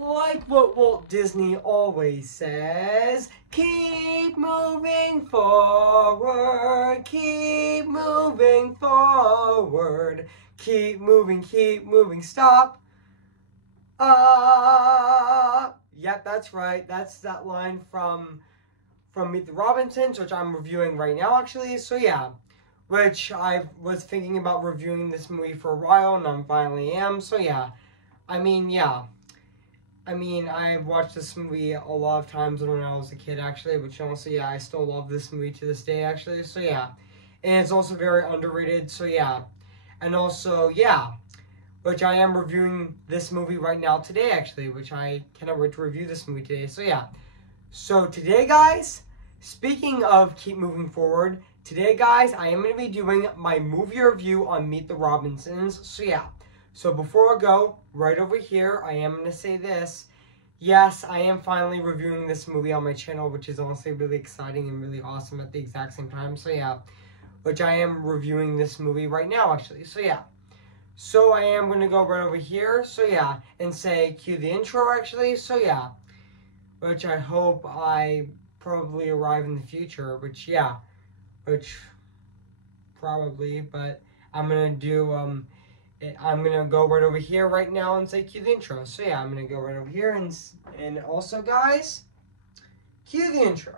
Like what Walt Disney always says, keep moving forward, keep moving forward, keep moving, stop. Yep, that's right. That's that line from Meet the Robinsons, which I'm reviewing right now, actually. So yeah, which I was thinking about reviewing this movie for a while, and I finally am. So yeah, yeah. I've watched this movie a lot of times when I was a kid, actually, which honestly, yeah, I still love this movie to this day, actually, so yeah. And it's also very underrated, so yeah. And also, yeah, which I am reviewing this movie right now today, actually, which I cannot wait to review this movie today, so yeah. So today, guys, speaking of keep moving forward, today, guys, I am going to be doing my movie review on Meet the Robinsons, so yeah. So before I go, right over here, I am going to say this. Yes, I am finally reviewing this movie on my channel, which is honestly really exciting and really awesome at the exact same time. So yeah, which I am reviewing this movie right now, actually. So yeah. So I am going to go right over here. So yeah, and say cue the intro, actually. So yeah, which I hope I probably arrive in the future, which yeah, which probably, but I'm going to do, I'm going to go right over here right now and say cue the intro. So yeah, I'm going to go right over here and also, guys, cue the intro.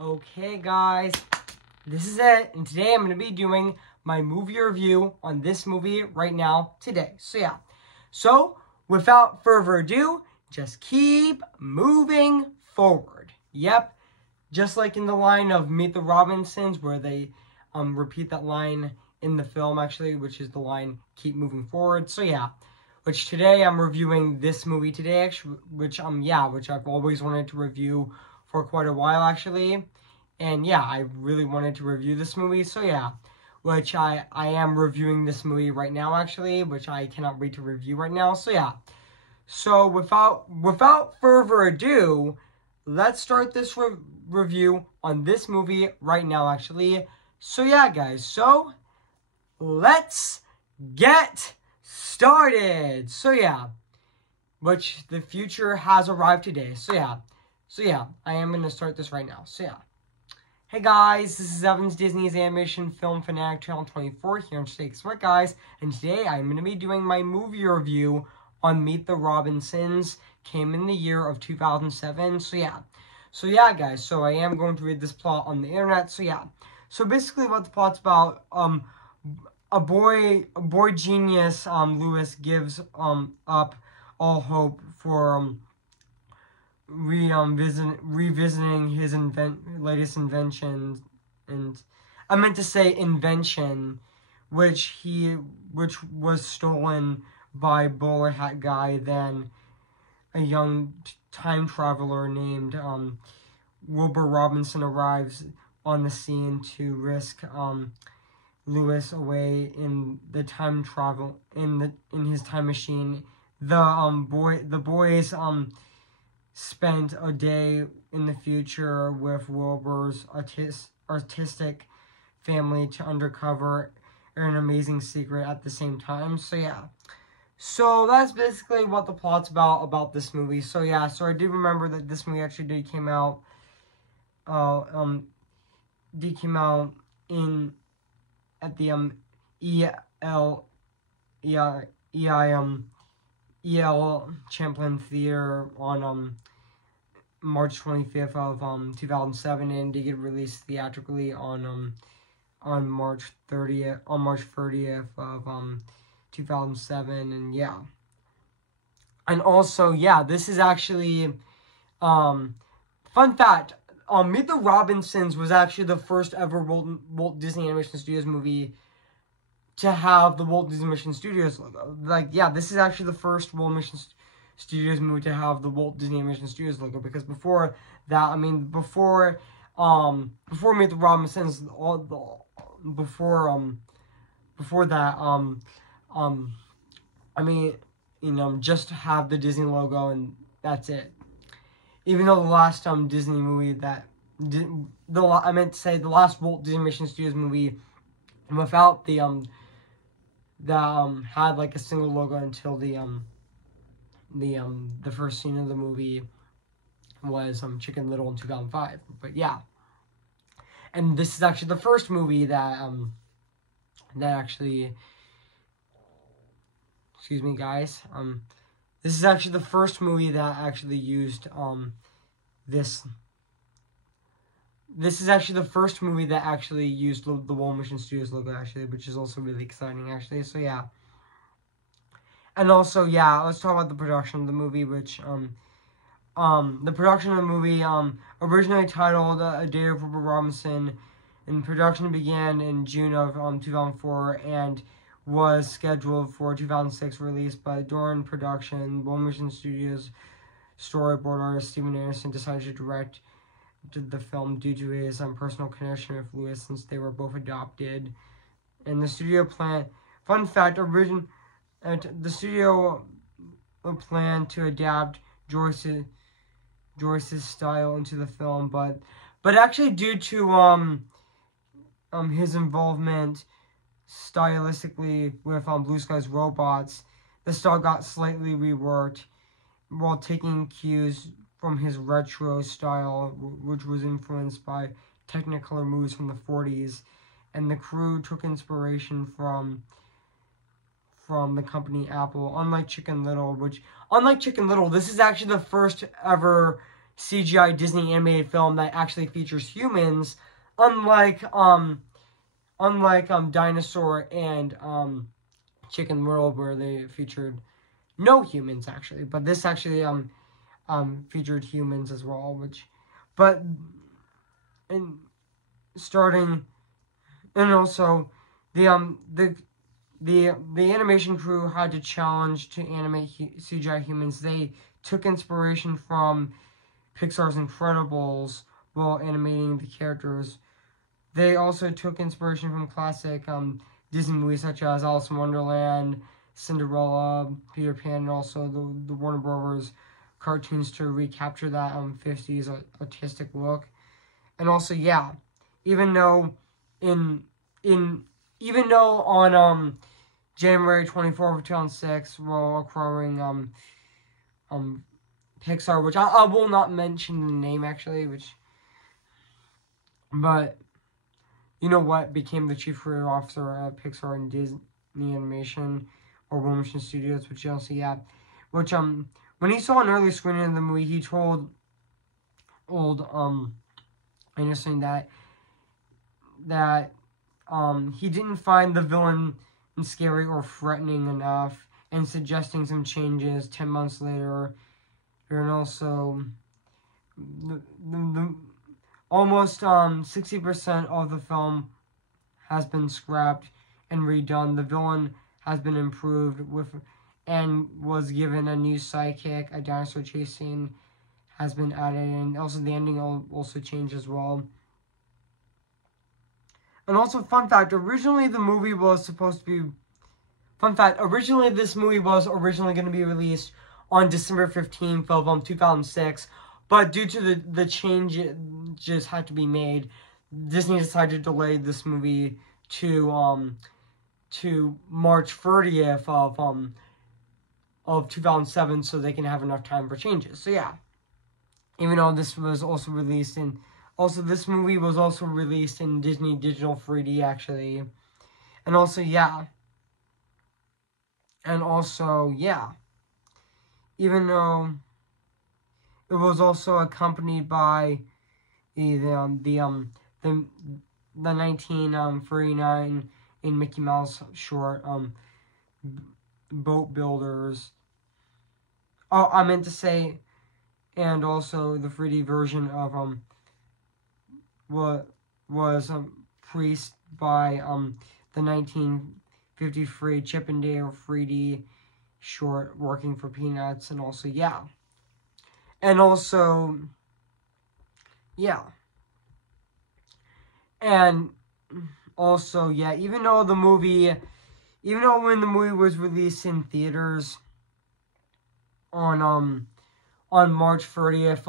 Okay, guys. This is it, and today I'm going to be doing my movie review on this movie right now, today. So yeah, so without further ado, just keep moving forward. Yep, just like in the line of Meet the Robinsons, where they repeat that line in the film, actually, which is the line, keep moving forward. So yeah, which today I'm reviewing this movie today, actually, which I've always wanted to review for quite a while, actually. And yeah, I really wanted to review this movie, so yeah, which I am reviewing this movie right now, actually, which I cannot wait to review right now, so yeah. So without further ado, let's start this review on this movie right now, actually. So yeah, guys, so let's get started. So yeah, which the future has arrived today, so yeah, I am going to start this right now, so yeah. Hey guys, this is Evans, Disney's Animation Film Fanatic Channel 24 here in Shake Sweat, guys, and today I'm going to be doing my movie review on Meet the Robinsons. Came in the year of 2007, so yeah, guys, so I am going to read this plot on the internet, so yeah. So basically what the plot's about, a boy genius, Lewis, gives up all hope for revisiting his latest invention, and I meant to say invention, which was stolen by Bowler Hat Guy, then a young time traveler named Wilbur Robinson arrives on the scene to risk Lewis away in the time travel in his time machine. The boys spent a day in the future with Wilbur's artistic family to uncover an amazing secret at the same time. So yeah, so that's basically what the plot's about this movie. So yeah, so I do remember that this movie actually did came out in at the EL Champlain Theater on March 25th of 2007, and did get released theatrically on March 30th of 2007, and yeah. And also, yeah, this is actually fun fact, Meet the Robinsons was actually the first ever Walt Disney Animation Studios movie to have the Walt Disney Animation Studios logo. Like, yeah, this is actually the first Walt Animation Studios movie to have the Walt Disney Animation Studios logo, because before that, before Meet the Robinsons, before that, I mean, just to have the Disney logo and that's it. Even though the last Disney movie that I meant to say the last Walt Disney Animation Studios movie without the that had like a single logo until the first scene of the movie was Chicken Little in 2005. But yeah. And this is actually the first movie that that actually, excuse me guys, this is actually the first movie that actually used this is actually the first movie that actually used the Walt Mission Studios logo, actually, which is also really exciting, actually. So yeah. And also, yeah, let's talk about the production of the movie, which the production of the movie originally titled A Day of Robert Robinson, and production began in June of 2004 and was scheduled for 2006 release. But during production, Walt Mission Studios storyboard artist Steven Anderson decided to direct the film due to his personal connection with Lewis, since they were both adopted. And the studio plan, fun fact, the studio planned to adapt Joyce's style into the film, but actually due to his involvement stylistically with Blue Sky's robots, the style got slightly reworked while taking cues from his retro style, which was influenced by Technicolor movies from the 40s, and the crew took inspiration from the company Apple. Unlike Chicken Little, this is actually the first ever CGI Disney animated film that actually features humans, unlike Dinosaur and Chicken Little, where they featured no humans actually, but this actually featured humans as well, and also the animation crew had to challenge to animate CGI humans. They took inspiration from Pixar's Incredibles while animating the characters. They also took inspiration from classic Disney movies such as Alice in Wonderland, Cinderella, Peter Pan, and also the Warner Brothers cartoons to recapture that 50s artistic look. And also, yeah, even though on January 24th, 2006, while acquiring Pixar, which I will not mention the name actually, but you know what, became the chief creative officer of Pixar and Disney Animation, or Walt Disney Studios, which also, yeah, which when he saw an early screening of the movie, he told Anderson that he didn't find the villain scary or threatening enough, and suggesting some changes 10 months later. And also, almost 60% of the film has been scrapped and redone. The villain has been improved and was given a new sidekick. A dinosaur chase scene has been added, and also the ending also changed as well. And also, fun fact, originally this movie was originally going to be released on December 15th of 2006, but due to the changes had to be made, Disney decided to delay this movie to March 30th of 2007, so they can have enough time for changes. So yeah, even though this was also released this movie was also released in Disney Digital 3D actually, and also yeah, even though it was also accompanied by the 1939 in Mickey Mouse short Boat Builders. Oh, I meant to say, and also the 3D version of what was priest by the 1953 Chip and Dale 3D short Working for Peanuts, and also yeah. And also, yeah. And also, yeah, even though the movie even though when the movie was released in theaters on March 30th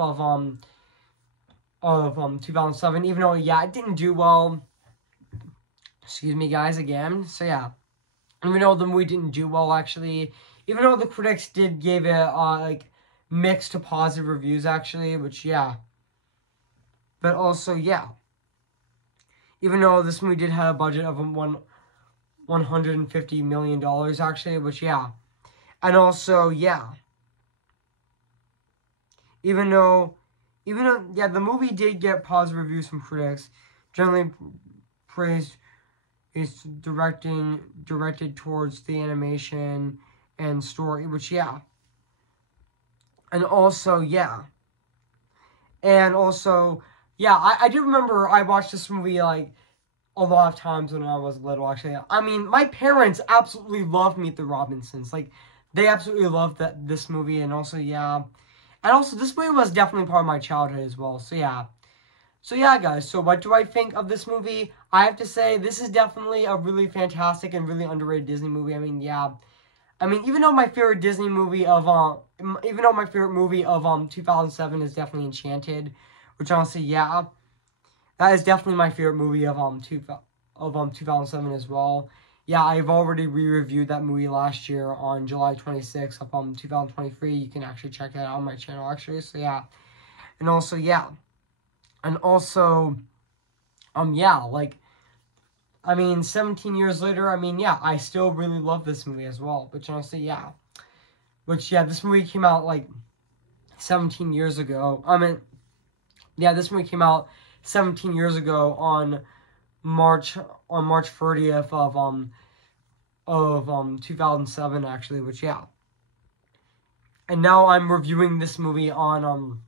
of 2007, even though, yeah, it didn't do well. Excuse me, guys, again. So, yeah. Even though the movie didn't do well, actually. Even though the critics gave it, like, mixed to positive reviews, actually. Which, yeah. But also, yeah. Even though this movie did have a budget of $150 million, actually. Which, yeah. And also, yeah. Even though, yeah, the movie did get positive reviews from critics. Generally praised is directed towards the animation and story, which, yeah. And also, yeah. And also, yeah, I do remember I watched this movie, like, a lot of times when I was little, actually. I mean, my parents absolutely loved Meet the Robinsons. Like, they absolutely loved this movie, and also, yeah. And also, this movie was definitely part of my childhood as well, so yeah. So yeah, guys, so what do I think of this movie? I have to say, this is definitely a really fantastic and really underrated Disney movie. I mean, yeah. I mean, even though my favorite Disney movie of, 2007 is definitely Enchanted, which honestly, yeah. That is definitely my favorite movie of, 2007 as well. Yeah, I've already re-reviewed that movie last year on July 26th of, 2023. You can actually check that out on my channel, actually, so yeah. And also, yeah. And also, yeah, like, I mean, 17 years later, I mean, yeah, I still really love this movie as well, which honestly, yeah. Which, yeah, this movie came out, like, 17 years ago. I mean, yeah, this movie came out 17 years ago on March 30th of 2007, actually, which, yeah. And now I'm reviewing this movie on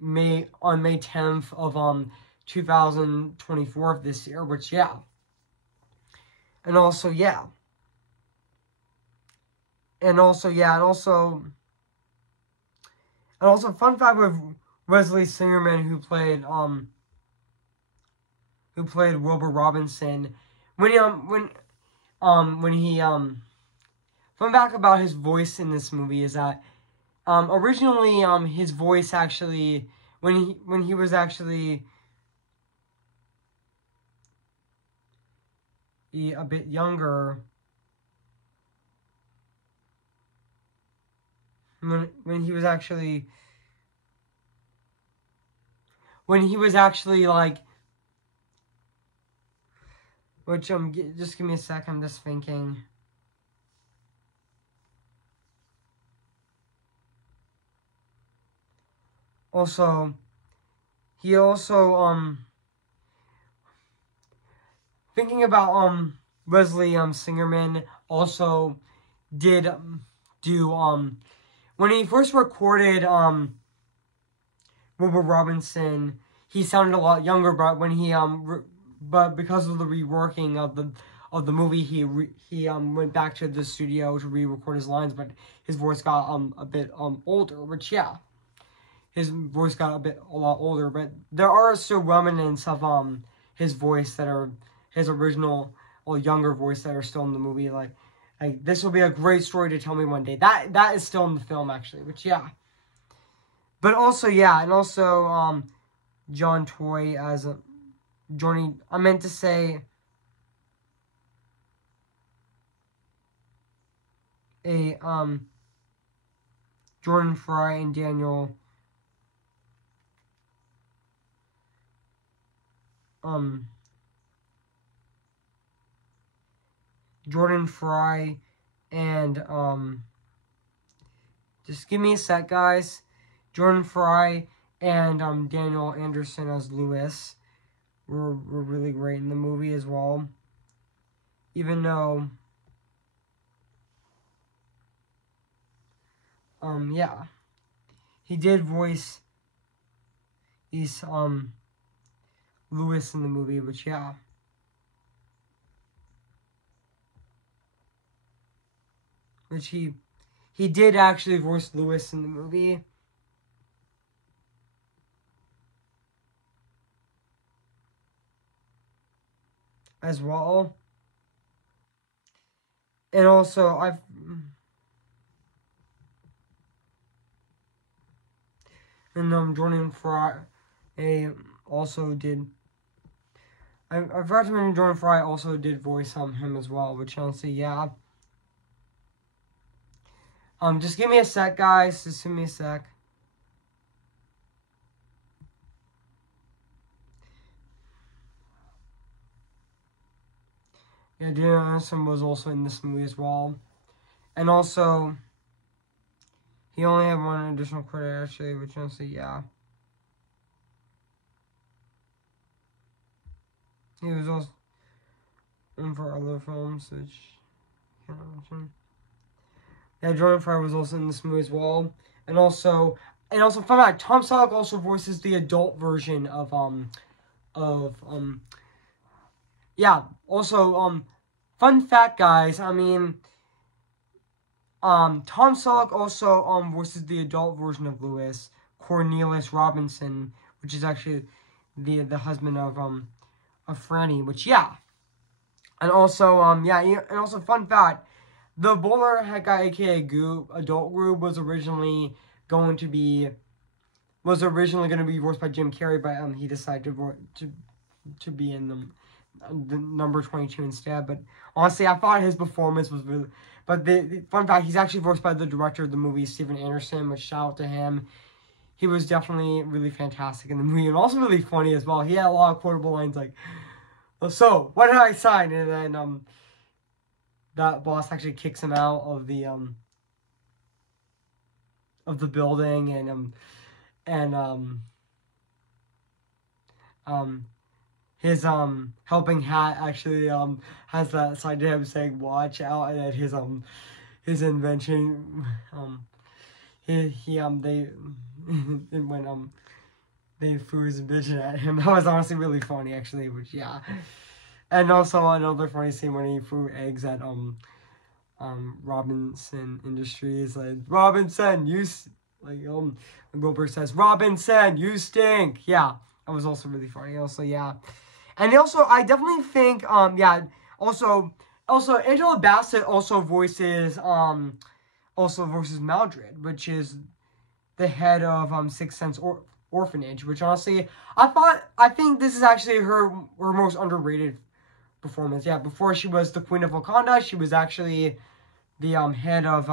May 10th of 2024 of this year, which, yeah. And also, yeah. And also, yeah, and also, fun fact with Wesley Singerman, who played Wilbur Robinson, fun fact about his voice in this movie is that, originally, his voice actually, when he was actually a bit younger, when he was actually like, which, just give me a sec, I'm just thinking. Also, he also, thinking about, Wesley, Singerman also did, do, when he first recorded, Wilbur Robinson, he sounded a lot younger, but when he, but because of the reworking of the movie, he went back to the studio to re-record his lines, but his voice got, a bit, older, which, yeah. His voice got a lot older, but there are still remnants of, his voice that are his original, younger voice that are still in the movie. Like this will be a great story to tell me one day. That is still in the film, actually, which, yeah. But also, yeah, and also, John Toy as Johnny, I meant to say Jordan Fry and Jordan Fry and, just give me a sec, guys. Jordan Fry and, Daniel Anderson as Lewis were really great in the movie as well. Even though, yeah. He did voice these, Lewis in the movie, which, yeah. Which he did actually voice Lewis in the movie. As well. And also, Jordan Fry also did. I forgot to mention Jordan Fry also did voice him as well, which honestly, yeah. Just give me a sec, guys. Just give me a sec. Yeah, Daniel Anderson was also in this movie as well. And also, he only had one additional credit, actually, which honestly, yeah. He was also in for other films, which I can't mention. Yeah, Jordan Fry was also in this movie as well. And also, fun fact, Tom Selleck also voices the adult version of, yeah, also, fun fact, guys, I mean, Tom Selleck also, voices the adult version of Lewis, Cornelius Robinson, which is actually the husband of Franny, which, yeah. And also, and also, fun fact, the Bowler Guy, aka Goop, adult group was originally going to be voiced by Jim Carrey, but he decided to be in the number 22 instead. But honestly, I thought his performance was really. But the fun fact, he's actually voiced by the director of the movie, Steven Anderson, which shout out to him. He was definitely really fantastic in the movie, and also really funny as well. He had a lot of quotable lines like, "So, what did I sign?" And then that boss actually kicks him out of the building, and his helping hat actually has that side to him saying "watch out," and then his invention they when they threw his vision at him, that was honestly really funny actually, which yeah. And also another funny scene when he threw eggs at Robinson Industries, like, "Robinson, you Wilbur says, "Robinson, you stink." Yeah, that was also really funny. Also, yeah. And also, I definitely think, also, Angela Bassett also voices Mildred, which is the head of Sixth Sense Orphanage, which honestly, I think this is actually her most underrated performance. Yeah, before she was the Queen of Wakanda, she was actually the head of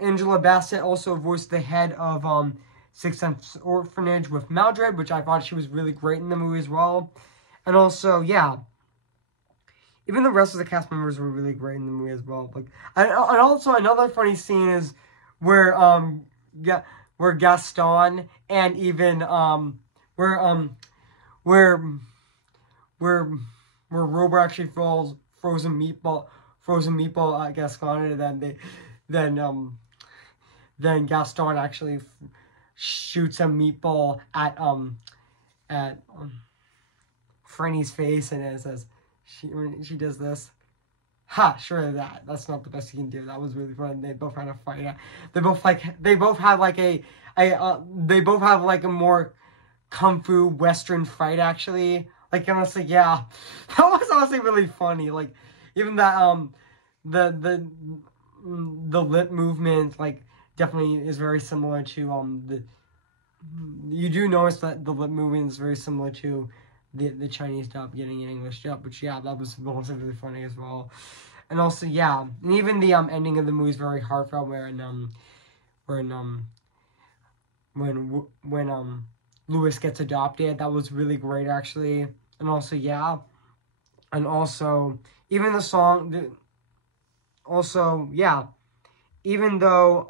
Angela Bassett also voiced the head of Sixth Sense Orphanage with Mildred, which I thought she was really great in the movie as well. And also, yeah, even the rest of the cast members were really great in the movie as well. Like, and also another funny scene is where Gaston and even where Robert actually throws frozen meatball at Gaston, and then Gaston actually shoots a meatball at Franny's face, and it says when she does this, "Ha! Sure, that's not the best you can do." That was really fun. They both had a fight. They both have like a more kung fu western fight actually. Like, honestly, yeah, that was honestly really funny. Like, even that the lip movement, like, definitely is very similar to you do notice that the lip movement is very similar to the Chinese dub getting an English dub, which, yeah, that was also really funny as well. And also, yeah, and even the ending of the movie is very heartfelt, when Lewis gets adopted. That was really great actually. And also, yeah, and also even the song, also, yeah, even though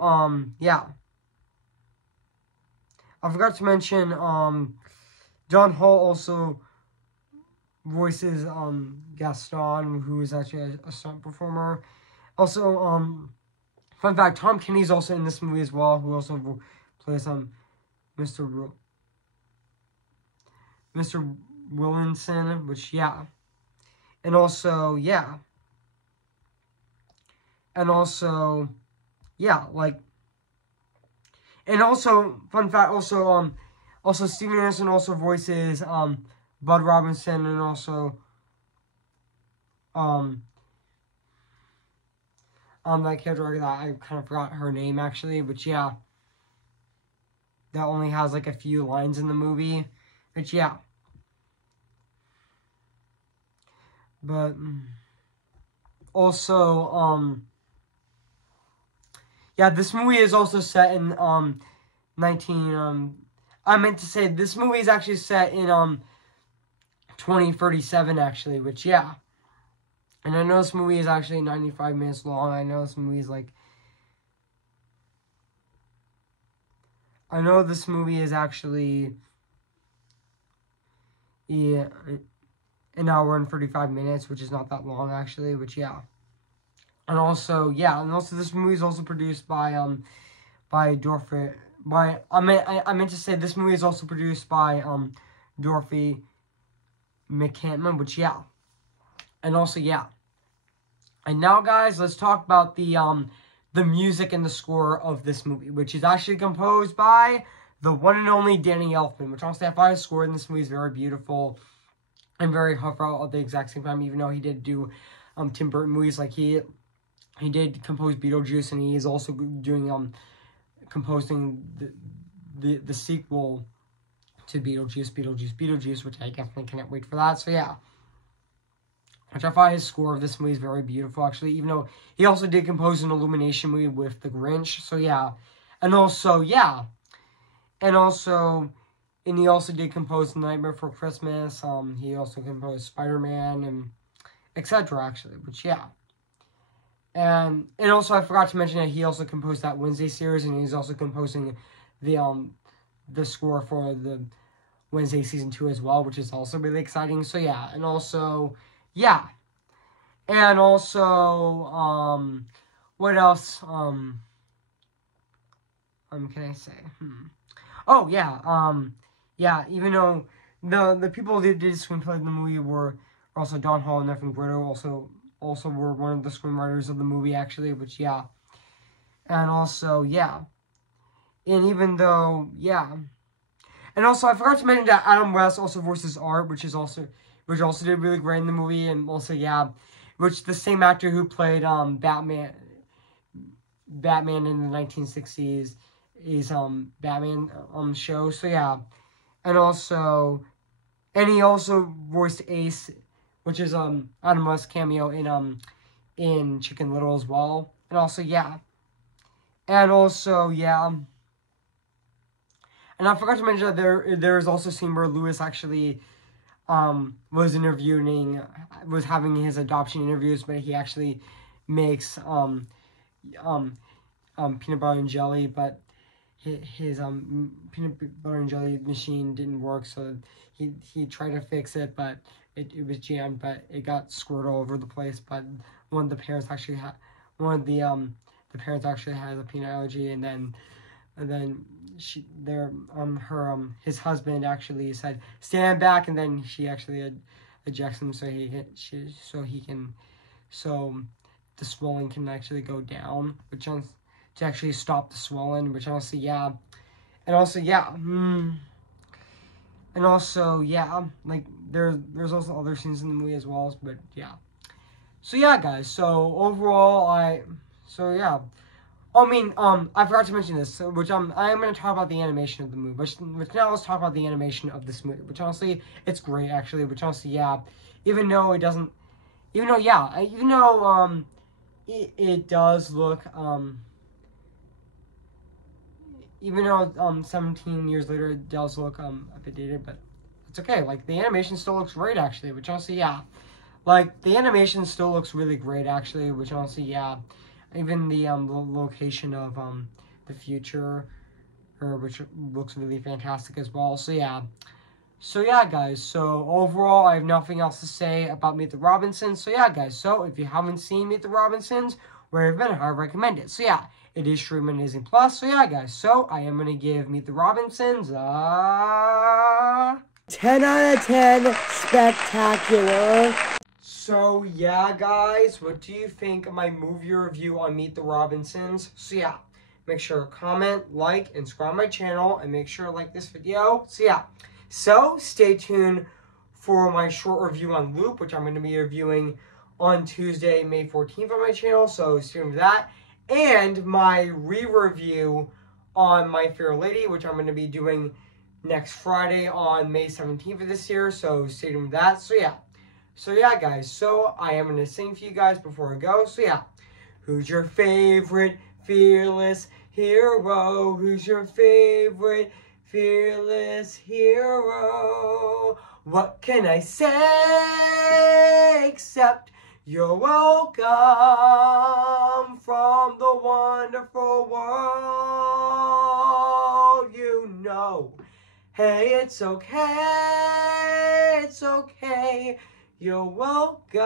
yeah, I forgot to mention John Hall also voices Gaston, who is actually a stunt performer. Also, fun fact, Tom Kenny's also in this movie as well, who also plays Mr. Willinson, which, yeah. And also, yeah. And also, yeah, like, and also, fun fact, also Steven Anderson also voices Bud Robinson, and also that character that I kind of forgot her name actually, but yeah, that only has like a few lines in the movie, but yeah. But also, yeah, this movie is also set in 19 I meant to say this movie is actually set in 2037 actually, which yeah. And I know this movie is actually 95 minutes long. I know this movie is like I know this movie is actually yeah, an hour and 35 minutes, which is not that long actually, which yeah. And also, yeah, and also this movie is also produced by Dorothy I meant to say this movie is also produced by Dorothy McCammon, which yeah. And also yeah. And now guys, let's talk about the music and the score of this movie, which is actually composed by the one and only Danny Elfman, which honestly I thought his score in this movie is very beautiful and very heartfelt at the exact same time, even though he did do Tim Burton movies. Like he did compose Beetlejuice, and he is also doing composing the sequel to Beetlejuice, which I definitely cannot wait for that. So yeah, which I thought his score of this movie is very beautiful actually, even though he also did compose an Illumination movie with The Grinch. So yeah, and also yeah, and he also did compose The Nightmare Before Christmas. He also composed Spider-Man and etc. actually, which yeah. And also I forgot to mention that he also composed that Wednesday series, and he's also composing the score for the Wednesday season 2 as well, which is also really exciting. So yeah, and also yeah. And also what else can I say? Oh yeah, yeah, even though the people that did screenplay the movie were also Don Hall and Evan Guerrero also were one of the screenwriters of the movie actually, which yeah. And also yeah. And even though yeah. And also I forgot to mention that Adam West also voices Art, which also did really great in the movie, and also yeah, which the same actor who played Batman in the 1960s is Batman show. So yeah. And he also voiced Ace, which is Adam West cameo in Chicken Little as well. And also yeah. And also yeah. And I forgot to mention that there is also a scene where Lewis actually was having his adoption interviews, but he actually makes peanut butter and jelly, but his peanut butter and jelly machine didn't work, so he tried to fix it, but it was jammed, but it got squirted all over the place. But one of the parents actually had a peanut allergy, and then his husband actually said stand back, and then she actually ejects him so the swelling can actually go down, to actually stop the swelling, which honestly yeah. And also yeah. And also yeah, like there's also other scenes in the movie as well, but yeah. So yeah guys, so overall yeah. I forgot to mention this, which I'm going to talk about the animation of the movie, which now let's talk about the animation of this movie, which honestly, it's great, actually, which honestly, yeah, even though it does look, even though, 17 years later, it does look, a bit dated, but it's okay, like, the animation still looks great, actually, which honestly, yeah, like, the animation still looks really great, actually, which honestly, yeah. Even the location of the future, which looks really fantastic as well. So yeah, guys. So overall, I have nothing else to say about Meet the Robinsons. So yeah, guys. So if you haven't seen Meet the Robinsons, where have been, I recommend it. So yeah, it is streaming on Disney Plus. So yeah, guys. So I am gonna give Meet the Robinsons 10 out of 10 spectacular. So yeah guys, what do you think of my movie review on Meet the Robinsons? So yeah, make sure to comment, like, and subscribe to my channel, and make sure to like this video. So yeah, so stay tuned for my short review on Loop, which I'm going to be reviewing on Tuesday, May 14th on my channel, so stay tuned to that. And my re-review on My Fair Lady, which I'm going to be doing next Friday on May 17th of this year, so stay tuned to that. So yeah guys, so I am going to sing for you guys before I go. So yeah, who's your favorite fearless hero? Who's your favorite fearless hero? What can I say except you're welcome from the wonderful world you know. Hey, it's okay, you're welcome.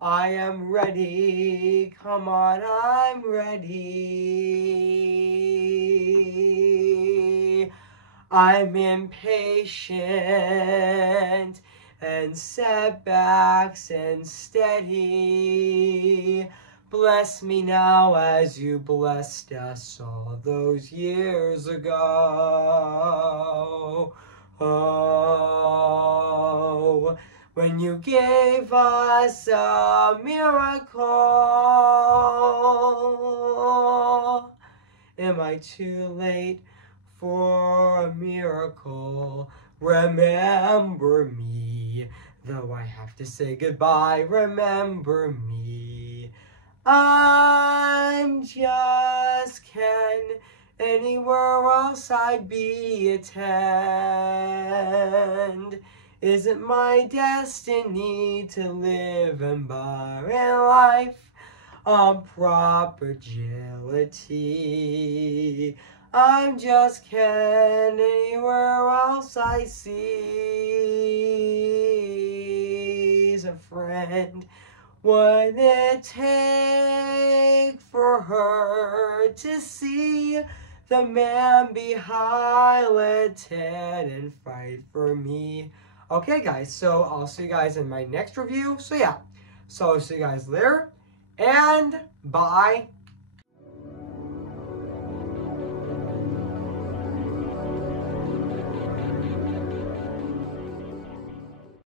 I am ready, come on, I'm ready. I'm impatient and setbacks and steady. Bless me now as you blessed us all those years ago. Oh, when you gave us a miracle. Am I too late for a miracle? Remember me, though I have to say goodbye. Remember me. I'm just Ken. Anywhere else I'd be a 10. Isn't my destiny to live and bar in life on proper agility? I'm just Ken. Anywhere else I see is a friend. What'd it take for her to see the man be highlighted and fight for me? Okay, guys, so I'll see you guys in my next review. So yeah, so I'll see you guys later, and bye.